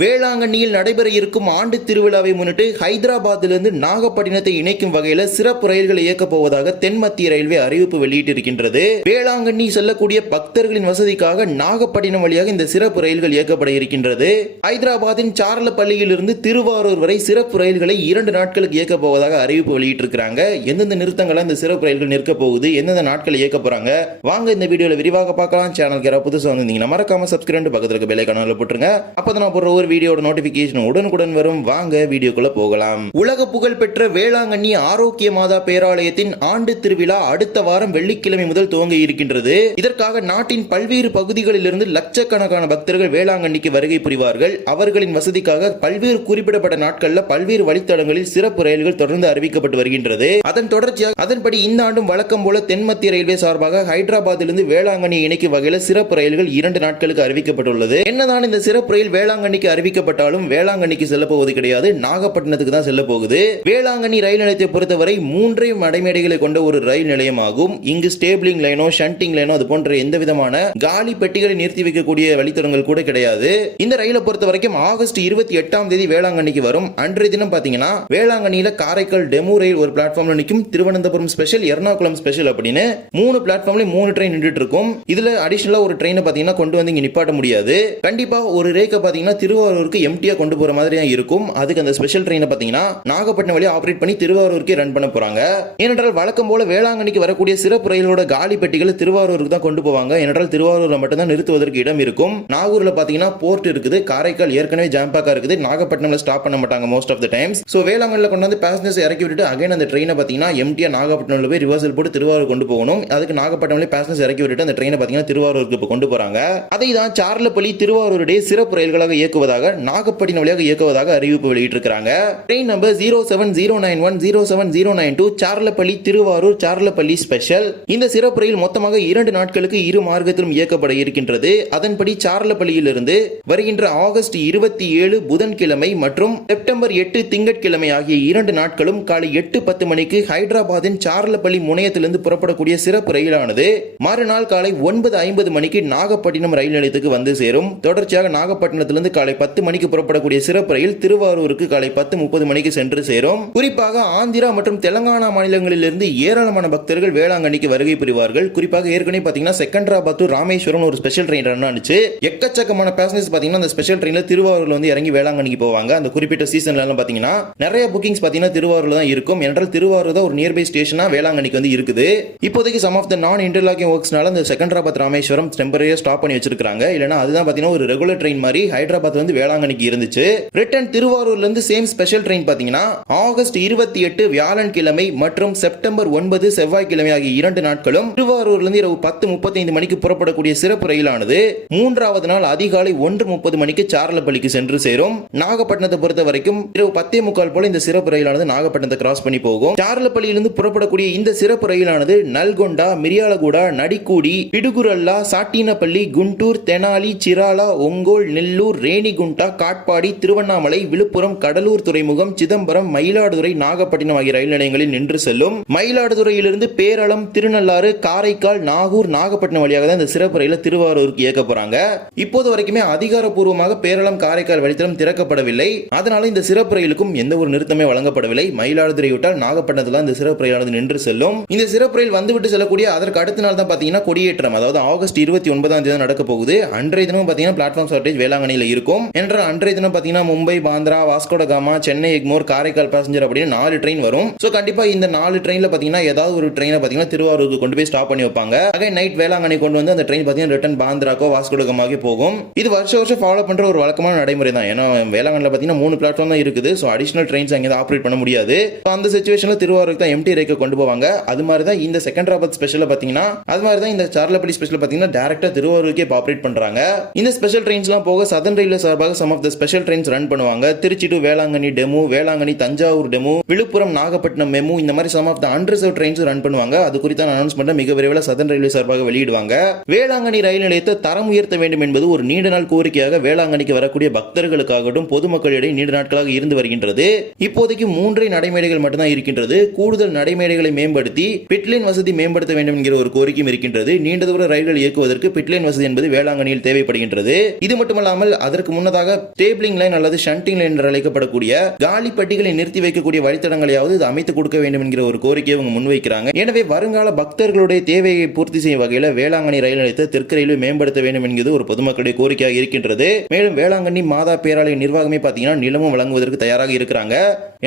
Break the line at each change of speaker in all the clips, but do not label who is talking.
வேளாங்கண்ணியில் நடைபெற இருக்கும் ஆண்டு திருவிழாவை முன்னிட்டு ஹைதராபாத்திலிருந்து நாகப்பட்டினத்தை இணைக்கும் வகையில சிறப்பு ரயில்களை இயக்கப் போவதாக தென் மத்திய ரயில்வே அறிவிப்பு வெளியிட்டிருக்கின்றது. வேளாங்கண்ணி செல்லக்கூடிய பக்தர்களின் வசதிக்காக நாகப்பட்டினம் வழியாக இந்த சிறப்பு ரயில்கள் இயக்கப்பட இருக்கின்றது. ஹைதராபாத்தின் சார்லப்பள்ளியில் இருந்து திருவாரூர் வரை சிறப்பு ரயில்களை இரண்டு நாட்களுக்கு இயக்கப் போவதாக அறிவிப்பு வெளியிட்டிருக்கிறாங்க. எந்தெந்த நிறுத்தங்களை இந்த சிறப்பு ரயில்கள் நிற்க போகுது எந்தெந்த நாட்கள் இயக்க போறாங்க வாங்க இந்த வீடியோல விரிவாக பார்க்கலாம். சேனலுக்கு யாராவது புதுசாக வந்திருந்தீங்கன்னா மறக்காம சப்ஸ்கிரைப் பக்கத்துல இருக்க போட்டுருங்க. அப்பதான் நான் போடுற ஒரு வீடியோட நோட்டிபிகேஷன் உடனுக்குடன் வரும். வாங்க வீடியோக்குள்ள போகலாம். உலக புகழ்பெற்ற வேளாங்கண்ணி ஆரோக்கிய மாதா பேராலயத்தின் ஆண்டு திருவிழா அடுத்த வாரம் வெள்ளிக்கிழமை முதல் துவங்க இருக்கின்றது. இதற்காக நாட்டின் பல்வேறு பகுதிகளிலிருந்து லட்சக்கணக்கான பக்தர்கள் வேளாங்கண்ணிக்கு வருகை புரிவார்கள். அவர்களின் வசதிக்காக பல்வேறு குறிப்பிடப்பட்ட நாட்கள்ல பல்வேறு வழித்தடங்களில் சிறப்பு ரயில்கள் தொடர்ந்து அறிவிக்கப்பட்டு வருகின்றது. அதன் தொடர்ச்சியாக அதன்படி இந்த ஆண்டும் வழக்கம் போல தென் மத்திய ரயில்வே சார்பாக ஹைதராபாத்திலிருந்து வேளாங்கண்ணி இணைக்கும் வகையில் சிறப்பு ரயில்கள் இரண்டு நாட்களுக்கு அறிவிக்கப்பட்டுள்ளது. என்னதான் இந்த சிறப்பு ரயில் வேளாங்கண்ணிக்கு அறிவிக்கப்பட்டாலும் வேளாங்கண்ணிக்கு செல்ல போவது கிடையாது. நாகப்பட்டினத்துக்கு தான் செல்ல போகுது. வேளாங்கண்ணி ரயில் நிலையத்தை பொறுத்தவரை மூன்றே மடைமேடைகளை கொண்ட ஒரு ரயில் நிலையம் ஆகும் இங்கு ஸ்டேபிளிங் லைனோ ஷண்டிங் லைனோ அது போன்ற எந்த விதமான காலி பெட்டிகளை நிறுத்தி வைக்கக்கூடிய வழித்தடங்கள் கூட கிடையாது. இந்த ரயிலை பொறுத்த வரைக்கும் ஆகஸ்ட் இருபத்தி எட்டாம் தேதி வேளாங்கண்ணிக்கு வரும். அன்றைய தினம் பாத்தீங்கன்னா வேளாங்கண்ணியில காரைக்கால் டெமோ ரயில் ஒரு பிளாட்ஃபார்ம்ல நிற்கும். திருவனந்தபுரம் ஸ்பெஷல் எர்ணாகுளம் ஸ்பெஷல் அப்படின்னு மூணு பிளாட்ஃபார்ம்ல மூணு ட்ரெயின் நின்றுட்டு இருக்கும். இதுல அடிஷனலா ஒரு ட்ரெயினை பாத்தீங்கன்னா கொண்டு வந்து இங்க நிப்பாட்ட முடியாது. கண்டிப்பா ஒரு ரேக்கை பாத்தீங்கன்னா திருவாரூருக்கு எம்டியாக கொண்டு போற மாதிரி தான் இருக்கும். அதுக்கு அந்த ஸ்பெஷல் ட்ரெயினை பார்த்தீங்கன்னா நாகப்பட்டினம் வழியா ஆபரேட் பண்ணி திருவாரூருக்கே ரன் பண்ண போறாங்க. ஏனென்றால் வழக்கம் போல வேளாங்கண்ணிக்கு வரக்கூடிய சிறப்பு ரயிலோட காலி பெட்டிகளை திருவாரூருக்கு தான் கொண்டு போவாங்க. ஏனென்றால் திருவாரூரில் மட்டும்தான் நிறுத்துவதற்கு இடம் இருக்கும். நாகூரில் பார்த்தீங்கன்னா போர்ட் இருக்குது. காரைக்கால் ஏற்கனவே ஜாம்பாக்காக இருக்குது. நாகப்பட்டினம்ல ஸ்டாப் பண்ண மாட்டாங்க most of the times so வேளாங்கண்ணில் கொண்டு வந்து பேசஞ்சர்ஸ் இறக்கி விட்டுட்டு அகைன் அந்த ட்ரெயினை பார்த்தீங்கன்னா எம்டியாக நாகப்பட்டினம்ல போய் ரிவர்சல் போட்டு திருவாரூர் கொண்டு போகணும். அதுக்கு நாகப்பட்டினம்ல பேசஞ்சர்ஸ் இறக்கி விட்டுட்டு அந்த ட்ரெயினை பார்த்தீங்கன்னா திருவாரூருக்கு இப்போ கொண்டு போகிறாங்க அதை தான் சார்லப்பள்ளி திருவாரூருடைய சிறப்பு ரயில்களாக இயக்குவதாக இயக்குவதாக நாகப்பட்டினம் வழியாக இயக்குவதாக அறிவிப்பு வெளியிட்டிருக்கிறாங்க. Train number zero seven zero nine one zero seven zero nine two Charlapalli Thiruvarur Charlapalli special இந்த சிறப்பு ரயில் மொத்தமாக இரண்டு நாட்களுக்கு இரு மார்க்கத்திலும் இயக்கப்பட இருக்கின்றது. அதன்படி சார்லப்பள்ளியிலிருந்து வருகின்ற ஆகஸ்ட் இருபத்தி ஏழு புதன்கிழமை மற்றும் செப்டம்பர் எட்டு திங்கட்கிழமை ஆகிய இரண்டு நாட்களும் காலை எட்டு பத்து மணிக்கு ஹைதராபாத்தின் சார்லப்பள்ளி முனையத்திலிருந்து புறப்படக்கூடிய சிறப்பு ரயிலானது மறுநாள் காலை ஒன்பது ஐம்பது மணிக்கு நாகப்பட்டினம் ரயில் நிலையத்துக்கு வந்து சேரும். தொடர்ச்சியாக நாகப்பட்டினத்திலிருந்து காலை பத்து மணிக்கு புறப்படக்கூடிய சிறப்பு ரயில் திருவாரூருக்கு காலை பத்து முப்பது மணிக்கு சென்று சேரும். குறிப்பாக ஆந்திரா மற்றும் தெலங்கானா மாநிலங்களிலிருந்து ஏராளமான பக்தர்கள் வேளாங்கண்ணிக்கு வருகை புரிவார்கள். குறிப்பாக ஏற்கனவே பாத்தீங்கன்னா செகண்டராபாத் டு ராமேஸ்வரம் ஒரு ஸ்பெஷல் ட்ரெயின் ரன் ஆனிச்சு. எக்கச்சக்கமான பேசஞ்சர்ஸ் பாத்தீங்கன்னா அந்த ஸ்பெஷல் ட்ரெயின்ல திருவாரூர்ல வந்து இறங்கி வேளாங்கண்ணிக்கு போவாங்க. அந்த குறிப்பிட்ட சீசன்ல பார்த்தீங்கன்னா பாத்தீங்கன்னா நிறைய புக்கிங்ஸ் பாத்தீங்கன்னா திருவாரூர்ல தான் இருக்கும். என்றால் திருவாரூர் தான் ஒரு நியர்பை ஸ்டேஷனா வேளாங்கண்ணிக்கு வந்து இருக்குது. இப்போதைக்கு சம் ஆஃப் த நான் இன்டர்லாக்கிங் ஒர்க்ஸ்னால அந்த செகண்டராபாத் ராமேஸ்வரம் டெம்பரரியா ஸ்டாப் பண்ணி வச்சிருக்காங்க இல்லைனா அதுதான் பாத்தீங்கன்னா ஒரு ரெகுலர் ட்ரெயின் மாதிரி ஹைதராபாத் வந்து இருந்து வேளாங்கண்ணிக்கு இருந்துச்சு. ரிட்டர்ன் திருவாரூர்ல இருந்து சேம் ஸ்பெஷல் ட்ரெயின் பாத்தீங்கன்னா ஆகஸ்ட் இருபத்தி எட்டு வியாழன் கிழமை மற்றும் செப்டம்பர் ஒன்பது செவ்வாய்க்கிழமை ஆகிய இரண்டு நாட்களும் திருவாரூர்ல இருந்து இரவு பத்து முப்பத்தைந்து மணிக்கு புறப்படக்கூடிய சிறப்பு ரயிலானது. மூன்றாவது நாள் அதிகாலை ஒன்று முப்பது மணிக்கு சாரலப்பள்ளிக்கு சென்று சேரும். நாகப்பட்டினத்தை பொறுத்த வரைக்கும் இரவு பத்தே முக்கால் போல இந்த சிறப்பு ரயிலானது நாகப்பட்டினத்தை கிராஸ் பண்ணி போகும். சாரலப்பள்ளியிலிருந்து புறப்படக்கூடிய இந்த சிறப்பு ரயிலானது நல்கொண்டா மிரியாலகுடா நடிக்கூடி பிடுகுரல்லா சாட்டினப்பள்ளி குண்டூர் தெனாலி சிராலா ஒங்கோல் நெல்லூர் ரேணிகுண்டா காட்பாடி திருவண்ணாமலை விழுப்புரம் கடலூர் துறைமுகம் சிதம்பரம் மயிலாடுதுறை நாகப்பட்டினம் ஆகிய ரயில் நிலையங்களில் நின்று செல்லும் மயிலாடுதுறையிலிருந்து பேரளம் திருநள்ளாறு காரைக்கால் நாகூர் நாகப்பட்டினம் வழியாக தான் இந்த சிறப்பு ரயில திருவாரூருக்கு இயக்க போறாங்க. இப்போது வரைக்குமே அதிகாரப்பூர்வமாக பேரளம் காரைக்கால் வழித்தடம் திறக்கப்படவில்லை. அதனால இந்த சிறப்பு ரயிலுக்கும் எந்த ஒரு நிறுத்தமே வழங்கப்படவில்லை. மயிலாடுதுறை விட்டால் நாகப்பட்டினத்தில் இந்த சிறப்பு ரயிலானது நின்று செல்லும். இந்த சிறப்பு ரயில் வந்துவிட்டு செல்லக்கூடிய அதற்கு அடுத்த நாள் தான் பாத்தீங்கன்னா கொடியேற்றம். அதாவது ஆகஸ்ட் இருபத்தி ஒன்பதாம் தேதி நடக்க போகுது. அன்றைய தினம் பாத்தீங்கன்னா பிளாட்ஃபார்ம் ஷார்டேஜ் வேளாங்கண்ணியில் இருக்கும். என்ற அன்றைய தினம் பாத்தீங்கன்னா மும்பை பாந்திரா வாஸ்கோட காமா சென்னை எக்மோர் காரைக்கால் பேசஞ்சர் அப்படின்னு நாலு ட்ரெயின் வரும். சோ கண்டிப்பா இந்த நாலு ட்ரெயின்ல பாத்தீங்கன்னா ஏதாவது ஒரு ட்ரெயினை பாத்தீங்கன்னா திருவாரூருக்கு கொண்டு போய் ஸ்டாப் பண்ணி வைப்பாங்க. அகை நைட் வேளாங்கண்ணி கொண்டு வந்து அந்த ட்ரெயின் பாத்தீங்கன்னா ரிட்டன் பாந்திராக்கோ வாஸ்கோட போகும். இது வருஷம் வருஷம் ஃபாலோ பண்ற ஒரு வழக்கமான நடைமுறை தான். ஏன்னா வேளாங்கண்ணில் பாத்தீங்கன்னா மூணு பிளாட்ஃபார்ம் தான் இருக்குது. ஸோ அடிஷனல் ட்ரெயின்ஸ் அங்கே ஆப்ரேட் பண்ண முடியாது. அந்த சுச்சுவேஷன்ல திருவாரூருக்கு தான் எம்டி ரேக்கை கொண்டு போவாங்க. அது மாதிரி தான் இந்த செகண்ட்ராபாத் ஸ்பெஷலில் பார்த்தீங்கன்னா அது மாதிரி தான் இந்த சார்லப்படி ஸ்பெஷல் பார்த்தீங்கன்னா டேரக்டா திருவாரூருக்கே ஆப்ரேட் பண்றாங்க. இந்த ஸ்பெஷல் ட்ரெயின்ஸ்லாம் போக சதன் ரயில்வே சார்பாக some of the special trains run பண்ணுவாங்க. Tiruchi to Velankanni DEMU Velankanni Thanjavur DEMU Villupuram Nagapattinam MEMU இந்த மாதிரி some of the unreserved trains run பண்ணுவாங்க. அது குறித்தான அனௌன்ஸ்மெண்ட் மிக விரைவில் சதன் ரயில்வே சார்பாக வெளியிடுவாங்க. வேளாங்கண்ணி ரயில் நிலையத்தை தரம் உயர்த்த வேண்டும் என்பது ஒரு நீண்ட நாள் கோரிக்கையாக வேளாங்கண்ணிக்கு வரக்கூடிய பக்தர்களுக்காகட்டும் பொதுமக்களிடையே நீண்ட நாட்களாக இருந்து வருகின்றது. இப்போதைக்கு மூன்றே நடைமேடைகள் மட்டும்தான் இருக்கின்றது. கூடுதல் நடைமேடைகளை மேம்படுத்தி பிட்லைன் வசதி மேம்படுத்த வேண்டும் என்கிற ஒரு கோரிக்கையும் இருக்கின்றது. நீண்ட தூர ரயில்கள் இயக்குவதற்கு பிட்லைன் வசதி என்பது வேளாங்கண்ணியில் தேவைப்படுகின்றது. இது மட்டுமல்லாமல் அதற்கு முன்னால் முன்னதாக டேபிளிங் லைன் அல்லது ஷண்டிங் லைன் என்று அழைக்கப்படக்கூடிய காலி பட்டிகளை நிறுத்தி வைக்கக்கூடிய வழித்தடங்களையாவது இது அமைத்து கொடுக்க வேண்டும் என்கிற ஒரு கோரிக்கையை அவங்க முன்வைக்கிறாங்க. எனவே வருங்கால பக்தர்களுடைய தேவையை பூர்த்தி செய்யும் வகையில் வேளாங்கண்ணி ரயில் நிலையத்தை தெற்கு ரயில்வே மேம்படுத்த வேண்டும் என்கிறது ஒரு பொதுமக்களுடைய கோரிக்கையாக இருக்கின்றது. மேலும் வேளாங்கண்ணி மாதா பேராலய நிர்வாகமே பார்த்தீங்கன்னா நிலமும் வழங்குவதற்கு தயாராக இருக்கிறாங்க.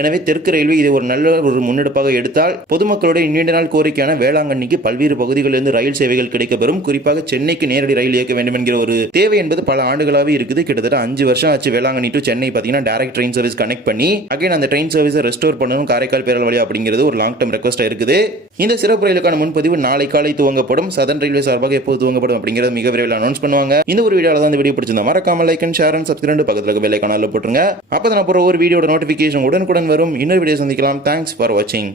எனவே தெற்கு ரயில்வே இது ஒரு நல்ல ஒரு முன்னெடுப்பாக எடுத்தால் பொதுமக்களுடைய நீண்ட நாள் கோரிக்கையான வேளாங்கண்ணிக்கு பல்வேறு பகுதிகளிலிருந்து ரயில் சேவைகள் கிடைக்கப்பெறும். குறிப்பாக சென்னைக்கு நேரடி ரயில் இயக்க வேண்டும் என்கிற ஒரு தேவை என்பது பல ஆண்டுகளாகவே இருக்குது. கிட்டத்தட்ட அஞ்சு வருஷம் ஆச்சு வேளாங்கண்ணி டு சென்னை பார்த்தீங்கன்னா டைரக்ட் ட்ரெயின் சர்வீஸ் கனெக்ட் பண்ணி அகைன் அந்த ட்ரெயின் சர்வீஸை ரெஸ்டோர் பண்ணணும் காரைக்கால் பேரல் வழி அப்படிங்கிறது ஒரு லாங் டைம் ரெக்வஸ்ட்டாக இருக்குது. இந்த சிறப்பு ரயிலுக்கான முன்பதிவு நாளை காலை துவங்கப்படும். சதன் ரயில்வே சார்பாக எப்போது துவங்கப்படும் அப்படிங்கிறது மிக விரைவில் அனௌன்ஸ் பண்ணுவாங்க. இந்த ஒரு வீடியோவில் தான் இந்த வீடியோ பிடிச்சிருந்தா மறக்காம like and share and subscribe பக்கத்தில் இருக்க பெல் ஐக்கானில் போட்டுருங்க. அப்போ நான் போகிற ஒரு வீடியோட நோட்டிஃபிகேஷன் உடனுக்குடன் வரும். இன்னொரு வீடியோ சந்திக்கலாம். தேங்க்ஸ் ஃபார் வாட்சிங்